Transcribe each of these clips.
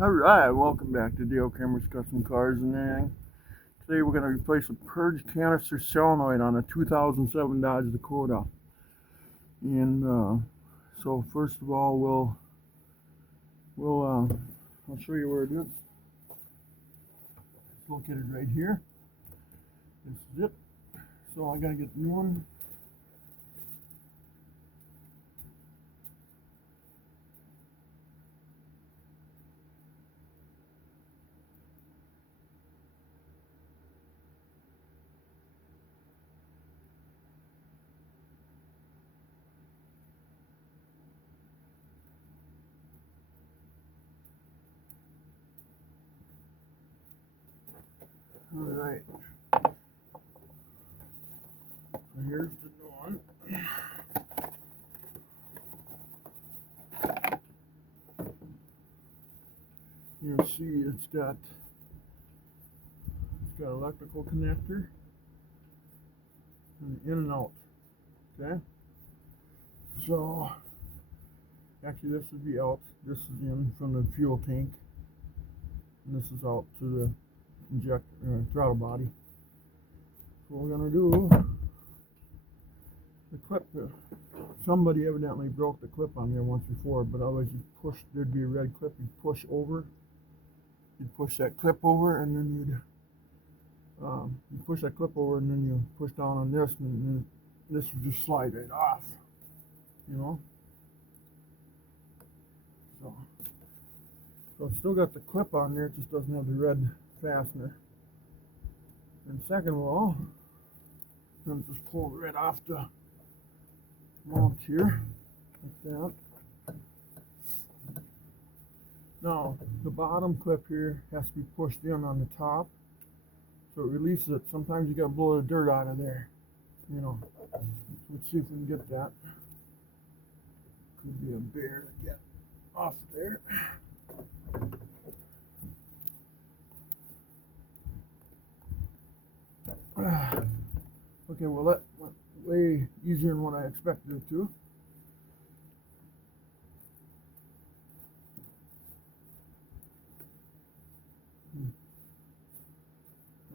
Alright, welcome back to Dale Cameron's Custom Cars and everything. Today we're going to replace a purge canister solenoid on a 2007 Dodge Dakota. And so first of all, I'll show you where it is. It's located right here. This is it. So I got to get the new one. Alright. So here's the new one. You'll see it's got electrical connector and in and out. Okay? So actually this would be out. This is in from the fuel tank. And this is out to the throttle body. So what we're gonna do, the clip, somebody evidently broke the clip on there once before, but otherwise you push, there'd be a red clip, you'd push over, you'd push that clip over, and then you push that clip over, and then you push down on this, and then this would just slide right off, you know. So it's still got the clip on there, it just doesn't have the red fastener. And second of all, I'm just pull it right off the mount here, like that. Now, the bottom clip here has to be pushed in on the top, so it releases it. Sometimes you gotta blow the dirt out of there, you know. Let's see if we can get that. Could be a bear to get off there. Okay, well that went way easier than what I expected it to.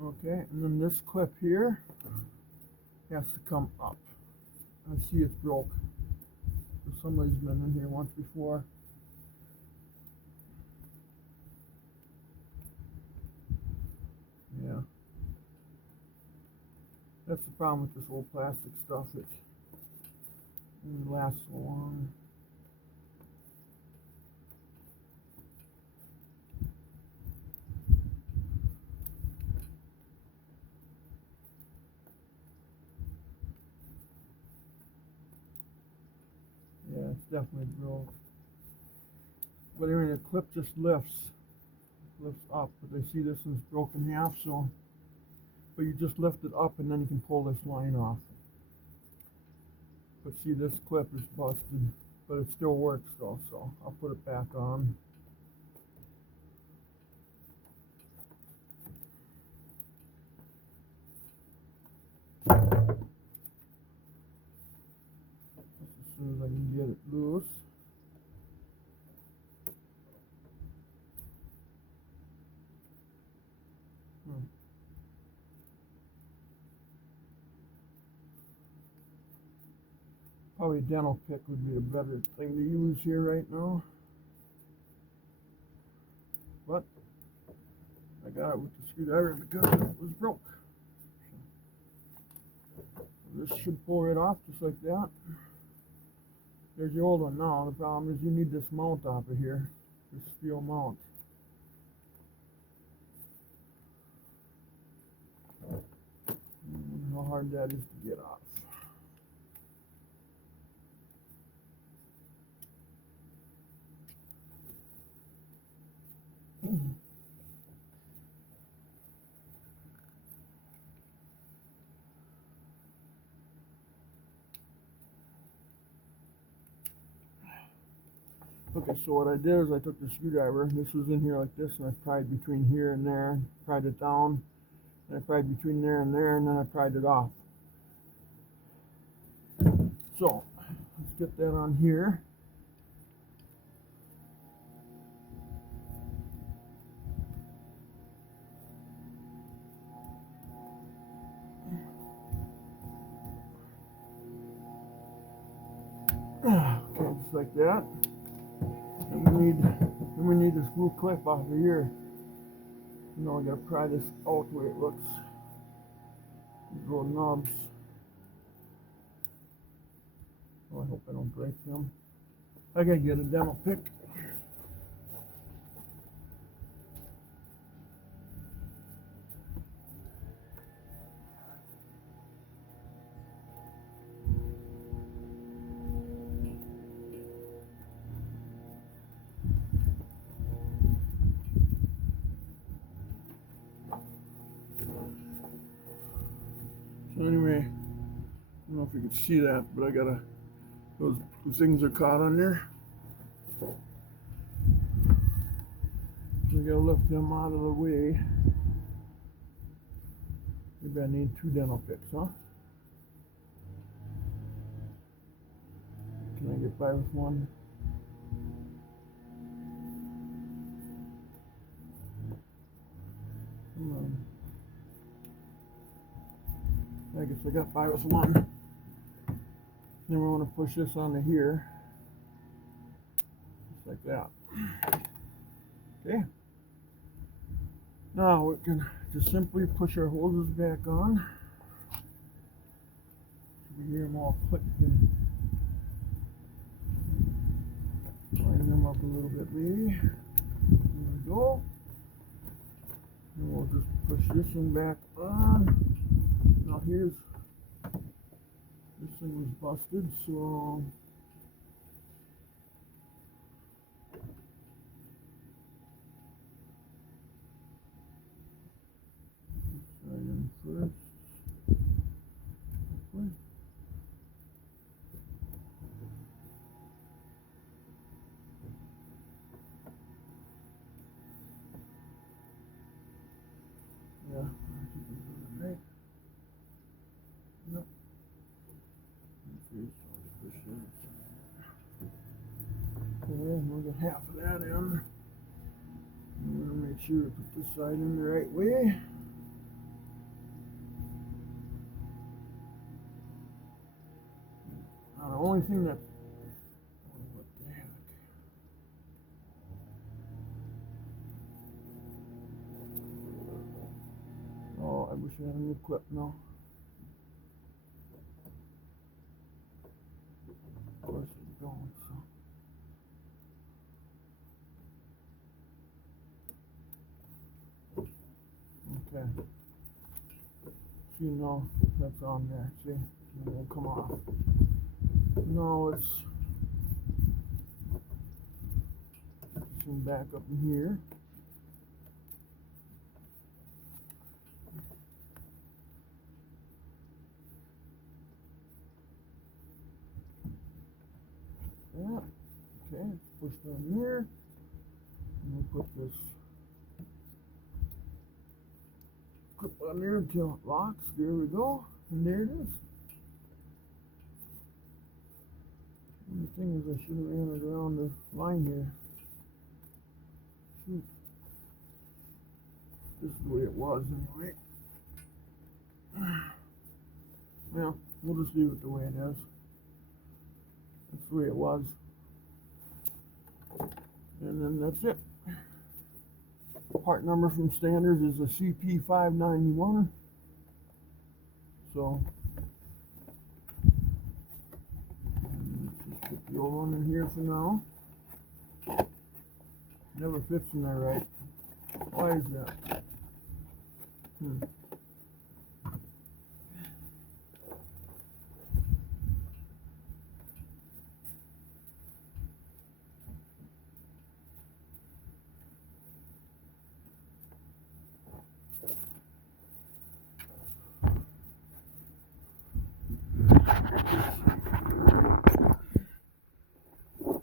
Okay, and then this clip here has to come up. I see it's broke. So somebody's been in here once before. Yeah. That's the problem with this old plastic stuff. It doesn't last so long. Yeah, it's definitely broke. But anyway, the clip just lifts up. But they see this one's broken in half, so but you just lift it up and then you can pull this line off. But see, this clip is busted, but it still works though, so I'll put it back on. Just as soon as I can get it loose. Probably a dental pick would be a better thing to use here right now. But I got it with the screwdriver because it was broke. So this should pull right off just like that. There's the old one now. The problem is you need this mount off of here, this steel mount. How hard that is to get off. Okay, so what I did is I took the screwdriver, this was in here like this, and I pried between here and there, pried it down, and I pried between there and there, and then I pried it off. So, let's get that on here. like that. And we need the screw clip off of here. You know, I gotta pry this out the way it looks. These little knobs. Oh, I hope I don't break them. I gotta get a demo pick. So anyway, I don't know if you can see that, but I gotta, those things are caught on there. So I gotta lift them out of the way. Maybe I need 2 dental picks, huh? Can I get by with one? Come on. I guess I got by with one. Then we want to push this onto here. Just like that. Okay. Now we can just simply push our hoses back on. We hear them all clicking. Line them up a little bit maybe. There we go. And we'll just push this one back on. Now here's, this thing was busted, so try them first. Okay. Yeah, I think I'm doing it right. Yep. Okay, so I'll push that. Okay, we'll get half of that in. I'm going to make sure to put this side in the right way. Now the only thing that, oh, what the heck? Oh, I wish I had a new clip now. Of course I don't, so. Okay. See, now that's on there. See, it won't come off. No, it's back up in here. Yeah. Okay, it's pushed on here. And we'll put this clip on there until it locks. There we go. And there it is. And the thing is, I should have ran it around the line here. Shoot. This is the way it was anyway. Well, we'll just leave it the way it is. That's the way it was. And then that's it. Part number from Standards is a CP591. So let's just put the old one in here for now. Never fits in there right. Why is that?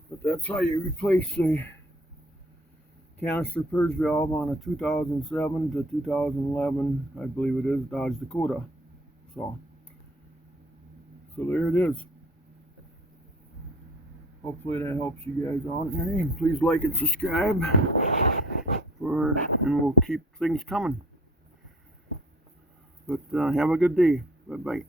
But that's how you replace a canister purge valve on a 2007 to 2011, I believe it is, Dodge Dakota. So there it is. Hopefully that helps you guys out. And please like and subscribe, and we'll keep things coming. But have a good day. Bye-bye.